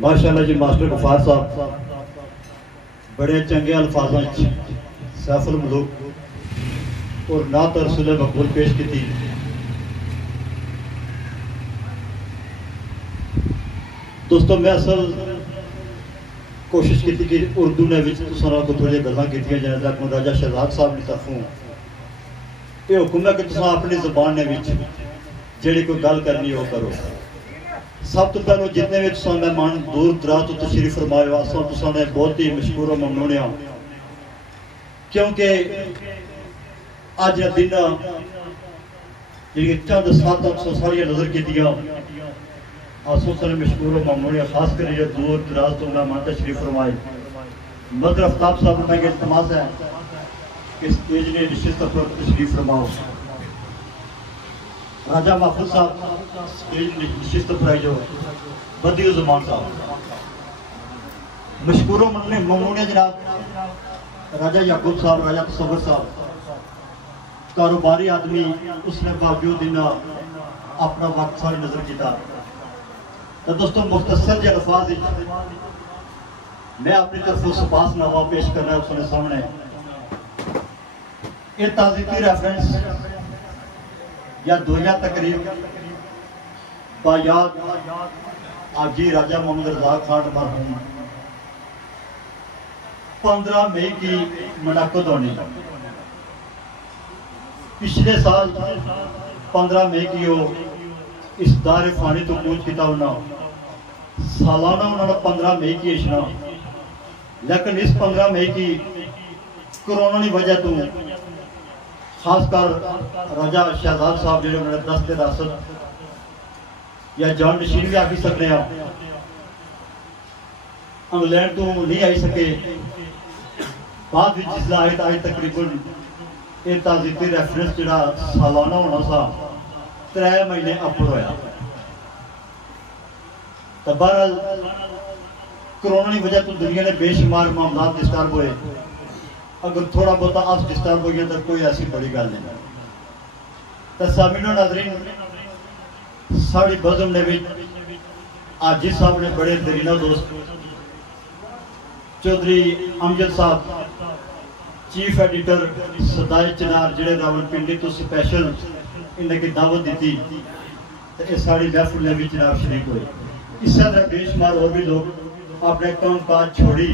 ماشاءاللہ جی ماسٹر غفار صاحب بڑے چنگے الفاظاں سیف الملوک اور نعت رسول مقبول پیش کی تھی. دوستو میں اصل کوشش کی تھی کہ اردو نے تساں کو تھوڑی گلاں کیتیاں جائیں تاکہ راجہ شہزاد صاحب کی طرفوں یہ حکم ہے کہ تساں اپنی زبان نے جڑی کوئی گل کرنی ہو کرو. سب تو پہلو جتنے بھی تساں مہمان دور دراز تو تشریف فرمائے ہو اساں تساں نے بہت ہی مشکور و ممنون ہاں کیونکہ اج دن جی چند ساتھ تساں ساری نظر کیتیاں آسوں سے مشکور و ممنون ہے. خاص کر یہ دور دراز تو مہمان تشریف فرمائے. بدر آفتاب صاحب میں کہ التماس ہے کہ اسٹیج نے نشست پر تشریف فرماؤ. راجہ محفوظ صاحب اسٹیج نشست پر آئی جو بدی الزمان صاحب مشکور و ممنون ہے جناب. راجہ یعقوب صاحب راجہ تصور صاحب کاروباری آدمی اس نے باوجود ان اپنا وقت ساری نظر کیتا. تو دوستوں مختصر جی الفاظ میں اپنی طرف سپاس نامہ پیش کرنا ہے اس نے سامنے. یہ تعزیتی ریفرنس یا دویا تقریب بایاد آجی راجہ محمد رضا خان مرحوم 15 مئی کی منعقد ہونی. پچھلے سال 15 مئی کی ہو اس دار فانی تو کوچ کیتا ہونا سالانہ انہوں نے 15 مئی کی اشنا لیکن اس 15 مئی کی کرونا کی وجہ تو خاص کر راجہ شہزاد صاحب جڑے انہوں نے دست راست یا جان نشین بھی آگی سکنے ہیں انگلینڈ تو نہیں آئی سکے. بعد بھی جس لئے آئی تقریباً یہ تعزیتی ریفرنس جڑا سالانہ ہونا سا 3 مہینے اپر ہویا. تو بہرحال کرونا کی وجہ تو دنیا نے بے شمار معاملات ڈسٹرب ہوئے. اگر تھوڑا بہت آپ ڈسٹرب ہوئی تو کوئی ایسی بڑی گل نہیں. تو سامعین و ناظرین ساڑی بزم نے بھی آجی صاحب نے بڑے درینہ دوست چودھری امجد صاحب چیف ایڈیٹر صدائے چنار جڑے راول پنڈی تو سپیشل انہیں کی دعوت دیتی تو اس ساڑی محفل نے بھی جناب شریک ہوئے. اس طرح بے شمار اور بھی لوگ اپنے کام کاج چھوڑی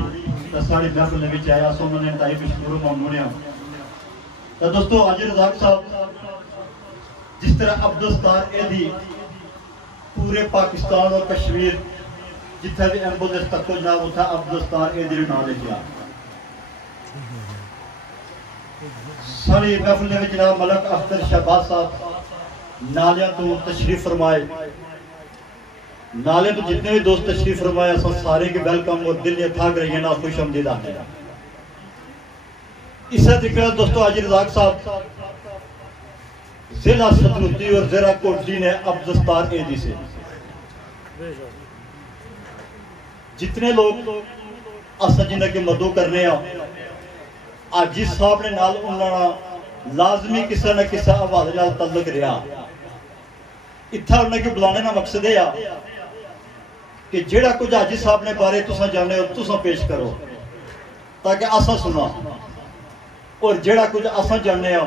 تو ساڑی محفل نے بھی چاہیا سو انہوں نے انتہائی مشکور و ممنون ہیں. تو دوستو حاجی رزاق صاحب جس طرح عبدالستار ایدی پورے پاکستان اور کشمیر جتنا بھی ایمبولنس تک کو جناب ہوتا عبدالستار ایدی نے نام لے کیا. ساڑی محفل نے بھی جناب ملک اختر شہباز صاحب نالیاں تو تشریف فرمائے. نالے تو جتنے بھی دوست تشریف فرمائے اساں سارے کے ویلکم اور دل یہ تھاک رہی ہیں نا خوش آمدید آتے ہیں. اس سے ذکر دوستو حاجی رزاق صاحب ضلع ستلوتی اور زیرہ کوٹلی نے عبدالستار ایدی سے جتنے لوگ اساں جنہیں کی مدعو کرنے ہیں آجی صاحب نے نال انہوں لازمی کسا نہ کسا آواز جال تعلق رہا. اتھا انہیں کی بلانے نہ مقصد ہے کہ جیڑا کچھ آجی صاحب نے بارے تساں جانے ہو تساں پیش کرو تاکہ اساں سنا اور جیڑا کچھ اساں جانے ہو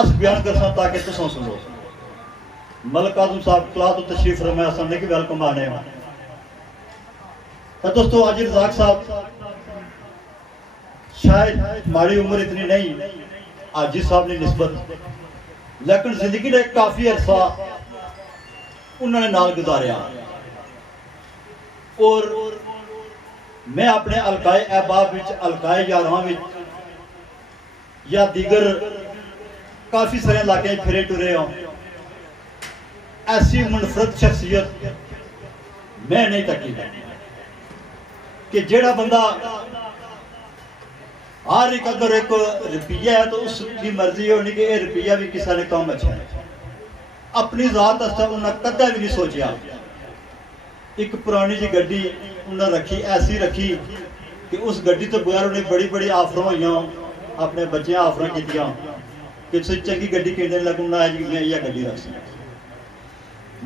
اس بیان کرساں تاکہ تساں سنو. ملک اعظم صاحب کلا تو تشریف فرمایا اساں نے کی ویلکم آنے ہو. تو دوستو حاجی رزاق صاحب شاید ہماری عمر اتنی نہیں حاجی صاحب نے نسبت لیکن زندگی نے کافی عرصہ انہوں نے نال گزاریا. اور میں اپنے علقائے احباب وچ علقائے یاراں وچ یا دیگر کافی سارے علاقے پھرے ٹرے ہوں ایسی منفرد شخصیت میں نہیں تکی کہ جیڑا بندہ ہر ایک اگر ایک روپیہ ہے تو اس کی مرضی ہونی کہ یہ روپیہ بھی کسی نے کام اچھا ہے. اپنی ذات استا انہوں نے قدہ بھی نہیں سوچیا. ایک پرانی جی گڈی انہوں نے رکھی ایسی رکھی کہ اس گڈی تو بغیر انہیں بڑی بڑی آفروں ہوئیاں اپنے بچیاں آفروں کی دیا کہ سے چنگی گڈی کہنے لگوں نہ ہے میں یہ گڈی رکھ سکتا.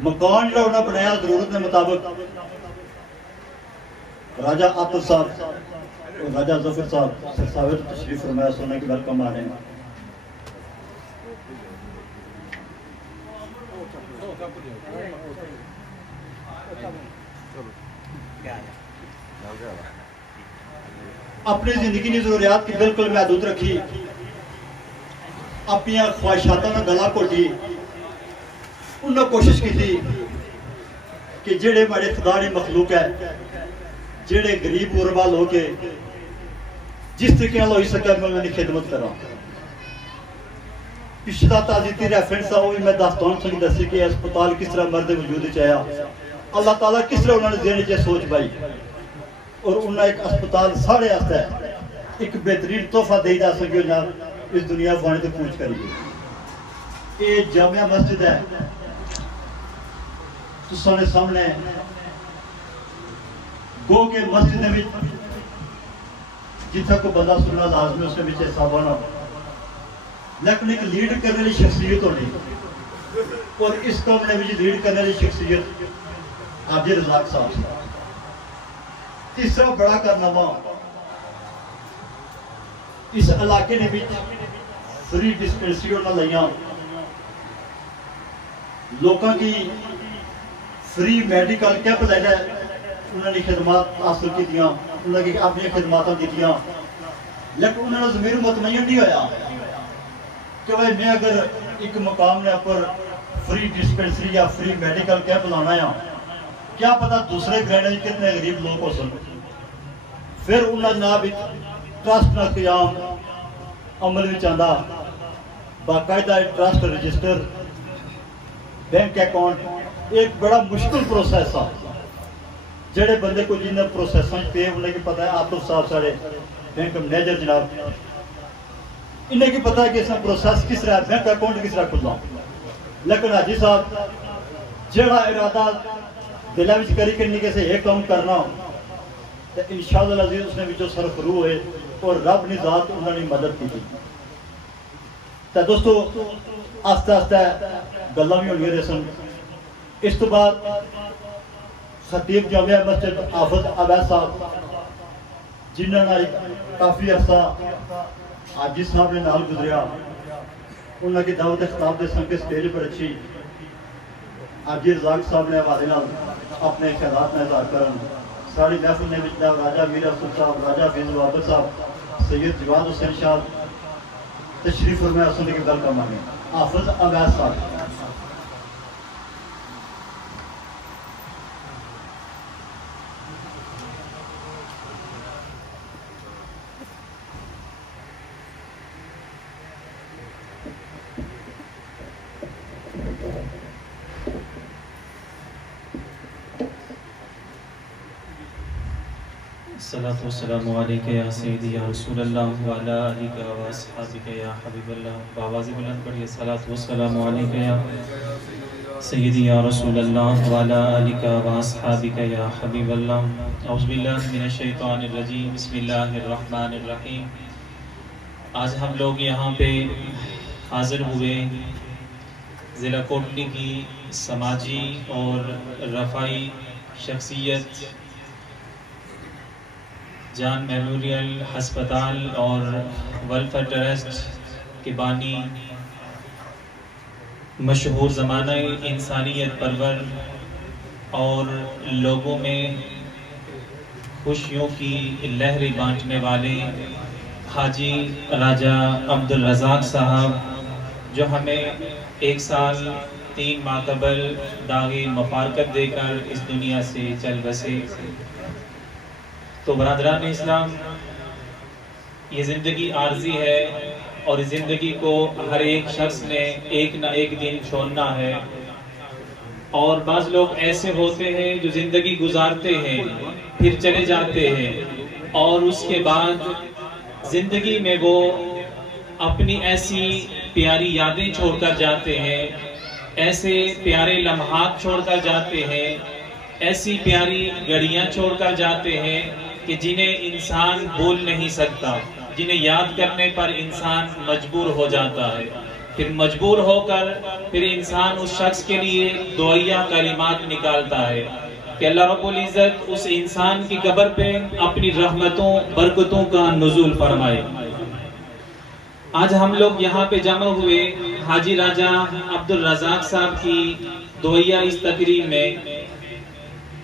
مکان جو انہوں نے بنایا ضرورت نے مطابق راجہ عاطف صاحب اور راجہ ظفر صاحب سرساوی تشریف فرمایا سونے کی ویلکم آ رہے ہیں. اپنی زندگی کی ضروریات کی بالکل محدود رکھی, اپنی خواہشاتوں میں گلا گھوٹی, انہوں نے کوشش کی تھی کہ جڑے بڑے خدا نے مخلوق ہے, جڑے غریب غربا لوگ کے جس طریقے ہو سکے میں انہوں نے خدمت کرا. پچھلا تعزیتی ریفرنس ہے وہ بھی میں داستان سنی دسی کہ اسپتال کس طرح مرد وجود چاہیا, اللہ تعالیٰ کس طرح انہوں نے ذہن چ سوچ پائی اور انہوں نے ایک اسپتال ساڑھے آستا ہے ایک بہترین تحفہ دے جا سکے جناب اس دنیا فانے تو پوچھ کریے. یہ جامعہ مسجد ہے تو سانے سامنے گو کے مسجد میں جتنا کو بندہ سننا لازمی اس کے بیچے حساب ہونا, لیکن ایک لیڈ کرنے لی شخصیت ہونی اور اس قوم نے بھی لیڈ کرنے لی شخصیت حاجی رزاق صاحب. تیسرا بڑا کارنامہ اس علاقے نے بھی فری ڈسپینسریوں نہ لیاں, لوگوں کی فری میڈیکل کیمپ لینا انہوں نے خدمات حاصل کی دیا, انہوں نے اپنی خدمات دی دیا, لیکن انہوں نے ضمیر مطمئن نہیں ہویا کہ بھائی میں اگر ایک مقام نے پر فری ڈسپینسری یا فری میڈیکل کیمپ لانا ہے, کیا پتا دوسرے گرہنے کتنے غریب لوگ ہو سن. پھر انہوں نے جناب ٹرسٹ کا قیام عمل میں چاہتا, باقاعدہ ٹرسٹ رجسٹر بینک اکاؤنٹ ایک بڑا مشکل پروسیس ہے. جڑے بندے کو جن پروسیسوں پہ انہیں کی پتہ ہے, عاطف صاحب سارے بینک مینیجر جناب, انہیں کی پتہ ہے کہ اس میں پروسیس کس طرح بینک اکاؤنٹ کس طرح کھلنا. لیکن حاجی صاحب جڑا ارادہ دلہ وچ کری کرنی کے سے ایک کام کرنا تو انشاءاللہ العزیز اس نے بھی جو سرفرو ہوئے اور رب نے ذات انہوں نے مدد کی تھی. تو دوستو آستہ آستہ گلہ بھی ہونی رہے سن. اس تو بعد خطیب جامعہ مسجد حافظ عبید صاحب جنہوں نے کافی عرصہ حاجی صاحب نے نال گزریا, انہوں کی دعوت خطاب دے سن کے سٹیج پر اچھی حاجی رزاق صاحب نے حوالے اپنے خیالات میں اظہار کرن. ساری محفل نے جناب راجہ میر افضل صاحب, راجہ فیض عابد صاحب, سید جواد حسین صاحب تشریف فرمایا سننے کی گل کمانے. حافظ عبید صاحب الصلاة والسلام علیکہ یا سیدی یا رسول اللہ وعلا علیکہ واصحابکہ یا حبیب اللہ. بآواز بلند پڑھیے الصلاة والسلام علیکہ یا سیدی یا رسول اللہ وعلا علیکہ واصحابکہ یا حبیب اللہ. اعوذ باللہ من الشیطان الرجیم, بسم اللہ الرحمن الرحیم. آج ہم لوگ یہاں پہ حاضر ہوئے ضلع کوٹلی کی سماجی اور رفائی شخصیت جان میموریل ہسپتال اور ویلفیئر ٹرسٹ کے بانی, مشہور زمانہ انسانیت پرور اور لوگوں میں خوشیوں کی لہریں بانٹنے والے حاجی راجہ عبدالرزاق صاحب, جو ہمیں 1 سال 3 ماہ قبل داغ مفارقت دے کر اس دنیا سے چل بسے. تو برادران اسلام, یہ زندگی عارضی ہے اور اس زندگی کو ہر ایک شخص نے ایک نہ ایک دن چھوڑنا ہے. اور بعض لوگ ایسے ہوتے ہیں جو زندگی گزارتے ہیں پھر چلے جاتے ہیں اور اس کے بعد زندگی میں وہ اپنی ایسی پیاری یادیں چھوڑ کر جاتے ہیں, ایسے پیارے لمحات چھوڑ کر جاتے ہیں, ایسی پیاری گھڑیاں چھوڑ کر جاتے ہیں کہ جنہیں انسان بھول نہیں سکتا, جنہیں یاد کرنے پر انسان مجبور ہو جاتا ہے. پھر مجبور ہو کر پھر انسان اس شخص کے لیے دعائیہ کلمات نکالتا ہے. کہ اللہ رب العزت اس انسان کی قبر پہ اپنی رحمتوں برکتوں کا نزول فرمائے۔ آج ہم لوگ یہاں پہ جمع ہوئے حاجی راجہ عبدالرزاق صاحب کی دوئیہ اس تقریب میں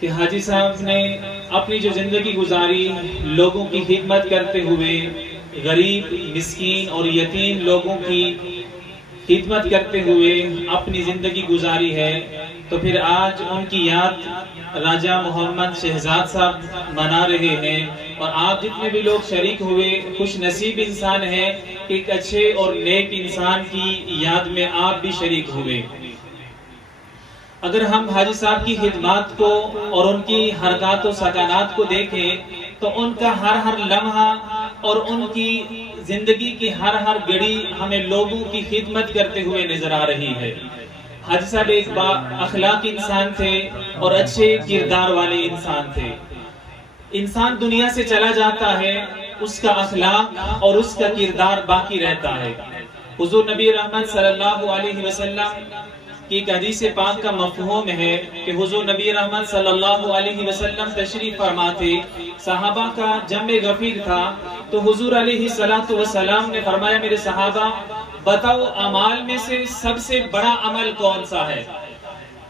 کہ حاجی صاحب نے اپنی جو زندگی گزاری لوگوں کی خدمت کرتے ہوئے، غریب مسکین اور یتیم لوگوں کی خدمت کرتے ہوئے اپنی زندگی گزاری ہے، تو پھر آج ان کی یاد راجہ محمد شہزاد صاحب منا رہے ہیں، اور آپ جتنے بھی لوگ شریک ہوئے خوش نصیب انسان ہیں کہ ایک اچھے اور نیک انسان کی یاد میں آپ بھی شریک ہوئے۔ اگر ہم حاجی صاحب کی خدمات کو اور ان کی حرکات و سکانات کو دیکھیں تو ان کا ہر لمحہ اور ان کی زندگی کی ہر گھڑی ہمیں لوگوں کی خدمت کرتے ہوئے نظر آ رہی ہے۔ حاجی صاحب ایک با اخلاق انسان تھے اور اچھے کردار والے انسان تھے۔ انسان دنیا سے چلا جاتا ہے، اس کا اخلاق اور اس کا کردار باقی رہتا ہے۔ حضور نبی رحمت صلی اللہ علیہ وسلم کی ایک حدیث پاک کا مفہوم ہے کہ حضور نبی رحمت صلی اللہ علیہ وسلم تشریف فرماتے، صحابہ کا جمع غفیر تھا، تو حضور علیہ السلام نے فرمایا میرے صحابہ بتاؤ اعمال میں سے سب سے بڑا عمل کون سا ہے؟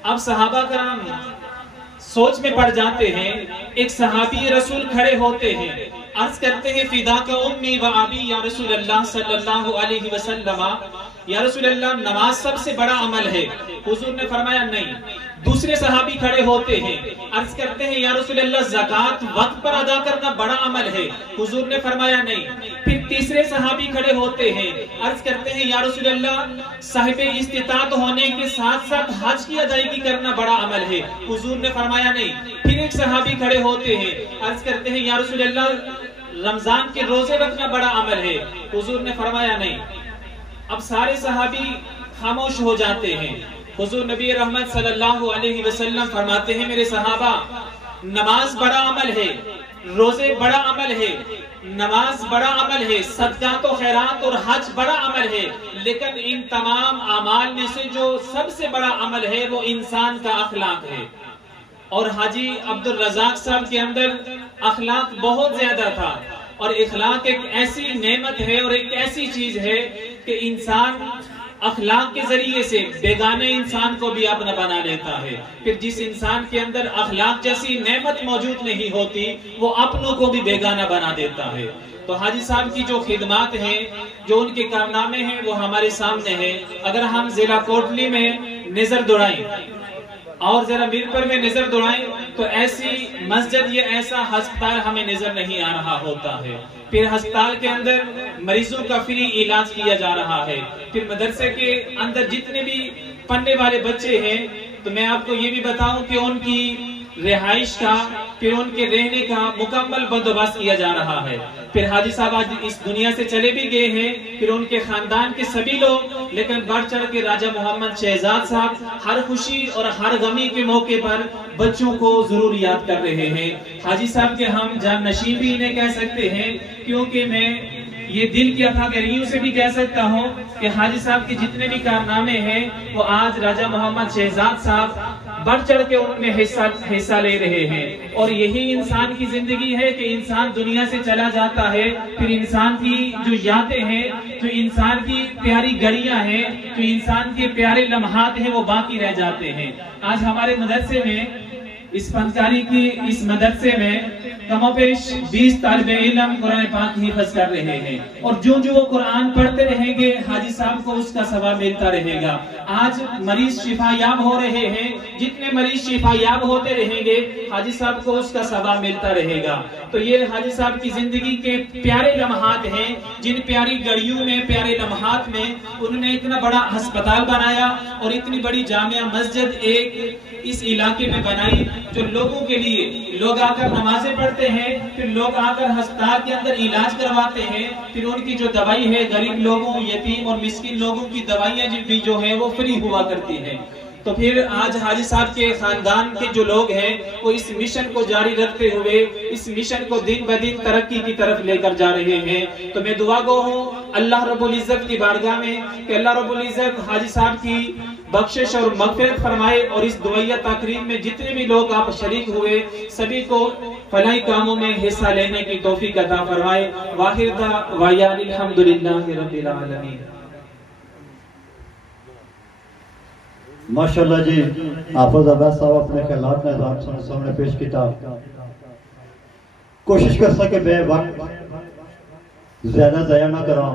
اب صحابہ کرام سوچ میں پڑ جاتے ہیں، ایک صحابی رسول کھڑے ہوتے ہیں، عرض کرتے ہیں فداک امی و ابی یا رسول اللہ صلی اللہ علیہ وسلم، یا رسول اللہ نماز سب سے بڑا عمل ہے؟ حضور نے فرمایا نہیں۔ دوسرے صحابی کھڑے ہوتے ہیں، عرض کرتے ہیں یا رسول اللہ زکوٰۃ وقت پر ادا کرنا بڑا عمل ہے؟ حضور نے فرمایا نہیں۔ پھر تیسرے صحابی کھڑے ہوتے ہیں، عرض کرتے ہیں یا رسول اللہ صاحب استطاعت ہونے کے ساتھ ساتھ حج کی ادائیگی کرنا بڑا عمل ہے؟ حضور نے فرمایا نہیں۔ پھر ایک صحابی کھڑے ہوتے ہیں، عرض کرتے ہیں یا رسول اللہ رمضان کے روزے رکھنا بڑا عمل ہے؟ حضور نے فرمایا نہیں۔ اب سارے صحابی خاموش ہو جاتے ہیں۔ حضور نبی رحمت صلی اللہ علیہ وسلم فرماتے ہیں میرے صحابہ نماز بڑا عمل ہے، روزے بڑا عمل ہے، نماز بڑا عمل ہے، صدقات و خیرات اور حج بڑا عمل ہے، لیکن ان تمام اعمال میں سے جو سب سے بڑا عمل ہے وہ انسان کا اخلاق ہے۔ اور حاجی عبدالرزاق صاحب کے اندر اخلاق بہت زیادہ تھا، اور اخلاق ایک ایسی نعمت ہے اور ایک ایسی چیز ہے کہ انسان اخلاق کے ذریعے سے بیگانے انسان کو بھی اپنا بنا لیتا ہے۔ پھر جس انسان کے اندر اخلاق جیسی نعمت موجود نہیں ہوتی وہ اپنوں کو بھی بیگانہ بنا دیتا ہے۔ تو حاجی صاحب کی جو خدمات ہیں، جو ان کے کارنامے ہیں وہ ہمارے سامنے ہیں۔ اگر ہم ضلع کوٹلی میں نظر دوڑائیں اور ذرا میرپور میں نظر دوڑائیں تو ایسی مسجد یا ایسا ہسپتال ہمیں نظر نہیں آ رہا ہوتا ہے۔ پھر ہسپتال کے اندر مریضوں کا فری علاج کیا جا رہا ہے۔ پھر مدرسے کے اندر جتنے بھی پڑھنے والے بچے ہیں تو میں آپ کو یہ بھی بتاؤں کہ ان کی رہائش کا، پھر ان کے رہنے کا مکمل بندوبست کیا جا رہا ہے۔ پھر حاجی صاحب آج اس دنیا سے چلے بھی گئے ہیں، پھر ان کے خاندان کے سبھی لوگ، لیکن بڑھ چڑھ کے راجہ محمد شہزاد صاحب ہر خوشی اور ہر غمی کے موقع پر بچوں کو ضرور یاد کر رہے ہیں۔ حاجی صاحب کے ہم جانشین بھی انہیں کہہ سکتے ہیں، کیونکہ میں یہ دل کی اتھا گہرائیوں سے بھی کہہ سکتا ہوں کہ حاجی صاحب کے جتنے بھی کارنامے ہیں وہ آج راجہ محمد شہزاد صاحب بڑھ چڑھ کے ان میں حصہ لے رہے ہیں۔ اور یہی انسان کی زندگی ہے کہ انسان دنیا سے چلا جاتا ہے، پھر انسان کی جو یادیں ہیں، جو انسان کی پیاری گھڑیاں ہیں، جو انسان کے پیارے لمحات ہیں وہ باقی رہ جاتے ہیں۔ آج ہمارے مدرسے میں اس فنکاری کی اس مدرسے میں کم و بیش 20 طالب علم قرآن پاک حفظ کر رہے ہیں، اور جو وہ قرآن پڑھتے رہیں گے حاجی صاحب کو اس کا ثواب ملتا رہے گا۔ آج مریض شفا یاب ہو رہے ہیں، جتنے مریض شفا یاب ہوتے رہیں گے حاجی صاحب کو اس کا ثواب ملتا رہے گا۔ تو یہ حاجی صاحب کی زندگی کے پیارے لمحات ہیں، جن پیاری گھڑیوں میں، پیارے لمحات میں انہوں نے اتنا بڑا ہسپتال بنایا اور اتنی بڑی جامعہ مسجد ایک اس علاقے میں بنائی، جو لوگوں کے لیے لوگ آ کر نمازیں پڑھتے ہیں، پھر لوگ آ کر ہسپتال کے اندر علاج کرواتے ہیں، پھر ان کی جو دوائی ہے غریب لوگوں، یتیم اور مسکین لوگوں کی دوائیاں بھی جو ہیں وہ فری ہوا کرتی ہیں۔ تو پھر آج حاجی صاحب کے خاندان کے جو لوگ ہیں وہ اس مشن کو جاری رکھتے ہوئے اس مشن کو دن بدن ترقی کی طرف لے کر جا رہے ہیں۔ تو میں دعا گو ہوں اللہ رب العزت کی بارگاہ میں کہ اللہ رب العزت حاجی صاحب کی بخشش اور مغفرت فرمائے، اور اس دعائیہ تقریب میں جتنے بھی لوگ آپ شریک ہوئے سبھی کو فلاحی کاموں میں حصہ لینے کی توفیق عطا فرمائے۔ واخر دعوانا الحمدللہ رب العالمین۔ ماشاءاللہ جی، حافظ عباس صاحب اپنے خیالات میں سامنے پیش کیتا، کوشش کر سکے بے وقت زیادہ ضائع نہ کراں۔